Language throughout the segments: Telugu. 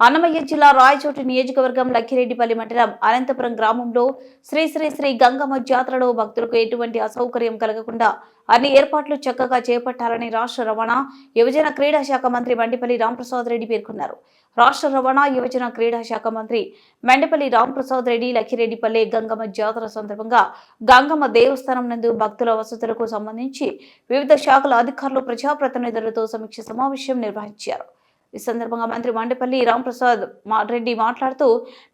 అన్నమయ్య జిల్లా రాయచోటి నియోజకవర్గం లక్కిరెడ్డిపల్లి మండలం అనంతపురం గ్రామంలో శ్రీ శ్రీ శ్రీ గంగమ్మ జాతరలో భక్తులకు ఎటువంటి అసౌకర్యం కలగకుండా అన్ని ఏర్పాట్లు చక్కగా చేపట్టాలని రాష్ట్ర రవాణా యువజన క్రీడా శాఖ మంత్రి మండిపల్లి రాంప్రసాద్ రెడ్డి పేర్కొన్నారు. రాష్ట్ర రవాణా యువజన క్రీడా శాఖ మంత్రి మండిపల్లి రాంప్రసాద్ రెడ్డి లక్కిరెడ్డిపల్లి గంగమ్మ జాతర సందర్భంగా గంగమ్మ దేవస్థానం నందు భక్తుల వసతులకు సంబంధించి వివిధ శాఖల అధికారులు ప్రజాప్రతినిధులతో సమీక్ష సమావేశం నిర్వహించారు. ఈ సందర్భంగా మంత్రి మండపల్లి రాంప్రసాద్ రెడ్డి మాట్లాడుతూ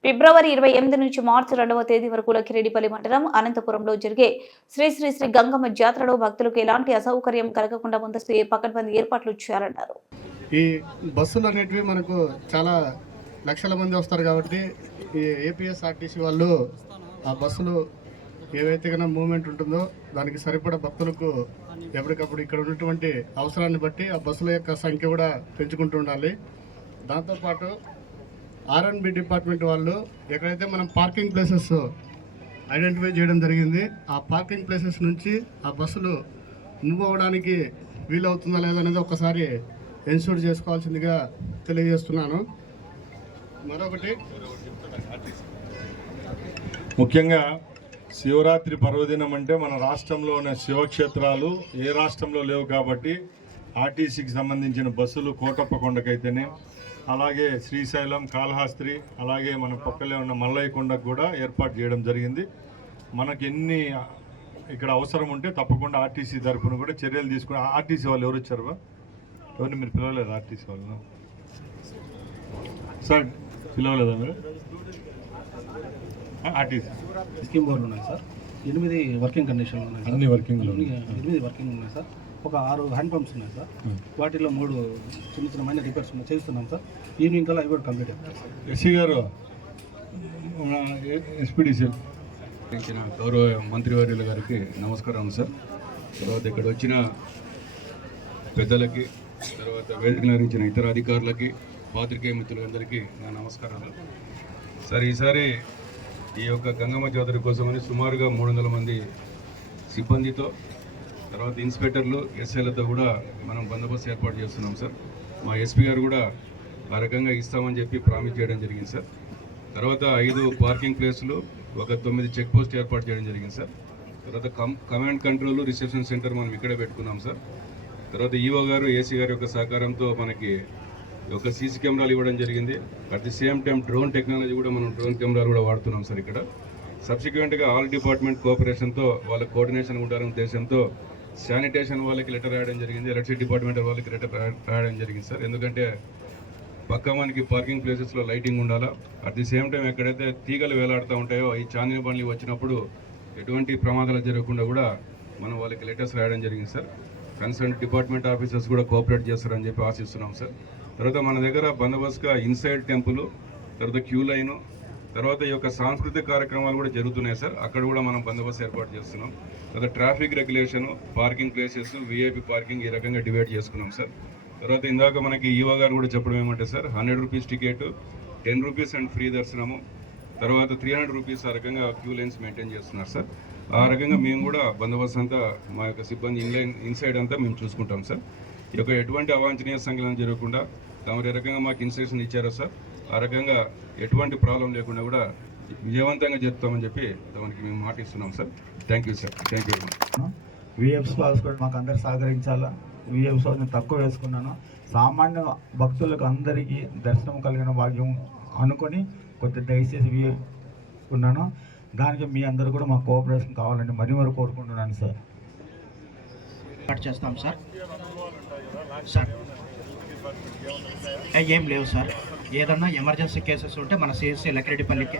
ఫిబ్రవరి ఇరవై ఎనిమిది నుంచి మార్చి రెండవ తేదీ వరకు లక్కిరెడ్డిపల్లి మండలం అనంతపురంలో జరిగే శ్రీ శ్రీ శ్రీ గంగమ్మ జాతరలో భక్తులకు ఎలాంటి అసౌకర్యం కలగకుండా ముందస్తు ఏ- పకడ్బందీ ఏర్పాట్లు చేయాలన్నారు. ఈ బస్సులు అనేటివి మనకు చాలా లక్షల మంది వస్తారు కాబట్టి ఈ ఏపీఎస్ఆర్టీసీ వాళ్ళు ఆ బస్సులు ఏవైతే కన్నా మూమెంట్ ఉంటుందో దానికి సరిపడా భక్తులకు ఎప్పటికప్పుడు ఇక్కడ ఉన్నటువంటి అవసరాన్ని బట్టి ఆ బస్సుల యొక్క సంఖ్య కూడా పెంచుకుంటూ ఉండాలి. దాంతోపాటు ఆర్ఎన్బి డిపార్ట్మెంట్ వాళ్ళు ఎక్కడైతే మనం పార్కింగ్ ప్లేసెస్ ఐడెంటిఫై చేయడం జరిగింది ఆ పార్కింగ్ ప్లేసెస్ నుంచి ఆ బస్సులు మూవ్ అవ్వడానికి వీలవుతుందా లేదా అనేది ఒకసారి ఎన్షూర్ చేసుకోవాల్సిందిగా తెలియజేస్తున్నాను. మరొకటి. ముఖ్యంగా శివరాత్రి పర్వదినం అంటే మన రాష్ట్రంలో ఉన్న శివక్షేత్రాలు ఏ రాష్ట్రంలో లేవు కాబట్టి ఆర్టీసీకి సంబంధించిన బస్సులు కోటప్పకొండకైతేనే అలాగే శ్రీశైలం కాళహస్త్రి అలాగే మన పక్కనే ఉన్న మల్లయ్య కొండకు కూడా ఏర్పాటు చేయడం జరిగింది. మనకి ఎన్ని ఇక్కడ అవసరం ఉంటే తప్పకుండా ఆర్టీసీ తరఫున కూడా చర్యలు తీసుకుని ఆర్టీసీ వాళ్ళు ఎవరు వచ్చారు ఎవరిని మీరు పిలవలేదు ఆర్టీసీ వాళ్ళు సార్ పిలవలేదా మీరు? ఆర్టీసీ. స్కీమ్ బోర్డులు ఉన్నాయి సార్. ఎనిమిది వర్కింగ్ కండిషన్లు ఉన్నాయి అన్ని వర్కింగ్లో అన్ని ఎనిమిది వర్కింగ్ ఉన్నాయి సార్. ఒక ఆరు హ్యాండ్ పంప్స్ ఉన్నాయి సార్. వాటిలో మూడు చిన్న చిన్న మైన రిపేర్స్ ఉన్నాయి. చేస్తున్నాం సార్. ఈవినింగ్ కల్లా అవి కూడా కంప్లీట్ అవుతాయి సార్. ఎస్సీ గారు ఎస్పీడీసీ. ఇచ్చిన గౌరవ మంత్రివర్యుల గారికి నమస్కారం సార్. తర్వాత ఇక్కడ వచ్చిన పెద్దలకి తర్వాత వేదిక నిర్వహించిన ఇతర అధికారులకి పాత్రికేయ మిత్రులందరికీ నా నమస్కారాలు. సార్ ఈసారి ఈ యొక్క గంగమ్మ జాతర కోసమని సుమారుగా మూడు వందల మంది సిబ్బందితో తర్వాత ఇన్స్పెక్టర్లు ఎస్ఐలతో కూడా మనం బందోబస్తు ఏర్పాటు చేస్తున్నాం సార్. మా ఎస్పీ గారు కూడా ఆ రకంగా ఇస్తామని చెప్పి ప్రామిస్ చేయడం జరిగింది సార్. తర్వాత ఐదు పార్కింగ్ ప్లేసులు ఒక తొమ్మిది చెక్ పోస్ట్ ఏర్పాటు చేయడం జరిగింది సార్. తర్వాత com command control reception centre మనం ఇక్కడే పెట్టుకున్నాం సార్. తర్వాత ఈఓ గారు ఏసీ గారి యొక్క సహకారంతో మనకి ఒక సీసీ కెమెరాలు ఇవ్వడం జరిగింది. At the same time drone technology కూడా మనం డ్రోన్ కెమెరాలు కూడా వాడుతున్నాం సార్ ఇక్కడ. సబ్సిక్వెంట్గా ఆల్ డిపార్ట్మెంట్ కోఆపరేషన్తో వాళ్ళ కోఆర్డినేషన్ ఉండాలనే ఉద్దేశంతో శానిటేషన్ వాళ్ళకి లెటర్ రాయడం జరిగింది. ఎలక్ట్రిసిటీ డిపార్ట్మెంట్ వాళ్ళకి లెటర్ రాయడం జరిగింది సార్. ఎందుకంటే పక్క మనకి పార్కింగ్ ప్లేసెస్లో లైటింగ్ ఉండాలా? అట్ ది సేమ్ టైం ఎక్కడైతే తీగలు వేలాడుతూ ఉంటాయో ఈ చాందిన బండ్లు వచ్చినప్పుడు ఎటువంటి ప్రమాదాలు జరగకుండా కూడా మనం వాళ్ళకి లెటర్స్ రాయడం జరిగింది సార్. కన్సర్న్ డిపార్ట్మెంట్ ఆఫీసర్స్ కూడా కోఆపరేట్ చేస్తారని చెప్పి ఆశిస్తున్నాం సార్. తర్వాత మన దగ్గర బందోబస్తుగా ఇన్సైడ్ టెంపుల్ తర్వాత క్యూ లైన్ తర్వాత ఈ యొక్క సాంస్కృతిక కార్యక్రమాలు కూడా జరుగుతున్నాయి సార్. అక్కడ కూడా మనం బందోబస్తు ఏర్పాటు చేస్తున్నాం. తర్వాత traffic regulation parking places VIP parking ఈ రకంగా డివైడ్ చేసుకున్నాం సార్. తర్వాత ఇందాక మనకి ఈవో గారు కూడా చెప్పడం ఏమంటే sir hundred rupees ticket ten rupees and free దర్శనము తర్వాత త్రీ హండ్రెడ్ రూపీస్ ఆ రకంగా క్యూ లైన్స్ మెయింటైన్ చేస్తున్నారు సార్. ఆ రకంగా మేము కూడా బందోబస్తు అంతా మా యొక్క సిబ్బంది ఇన్లైన్ ఇన్సైడ్ అంతా మేము చూసుకుంటాం సార్. ఈ యొక్క ఎటువంటి అవాంఛనీయ సంఘటన జరగకుండా తమరు ఏ రకంగా మాకు ఇన్స్ట్రక్షన్ ఇచ్చారో సార్ ఆ రకంగా ఎటువంటి ప్రాబ్లం లేకుండా కూడా విజయవంతంగా జరుపుతామని చెప్పి తమకి మేము మాట ఇస్తున్నాం sir. Thank you sir thank you విఎఫ్స్ వాళ్ళు కూడా మాకు అందరు సహకరించాలా? విఎఫ్స్ నేను తక్కువ వేసుకున్నాను. సామాన్య భక్తులకు అందరికీ దర్శనం కలిగిన భాగ్యం అనుకొని కొద్దిగా దయచేసి విఎఫ్ ఉన్నాను. దానికి మీ అందరూ కూడా మా కోఆపరేషన్ కావాలని మరీ వరకు కోరుకుంటున్నాను సార్ కట్ చేస్తాం సార్. సార్ ఏం లేవు సార్. ఏదన్నా ఎమర్జెన్సీ కేసెస్ ఉంటే మన సిఎస్సి లక్కిరెడ్డిపల్లికి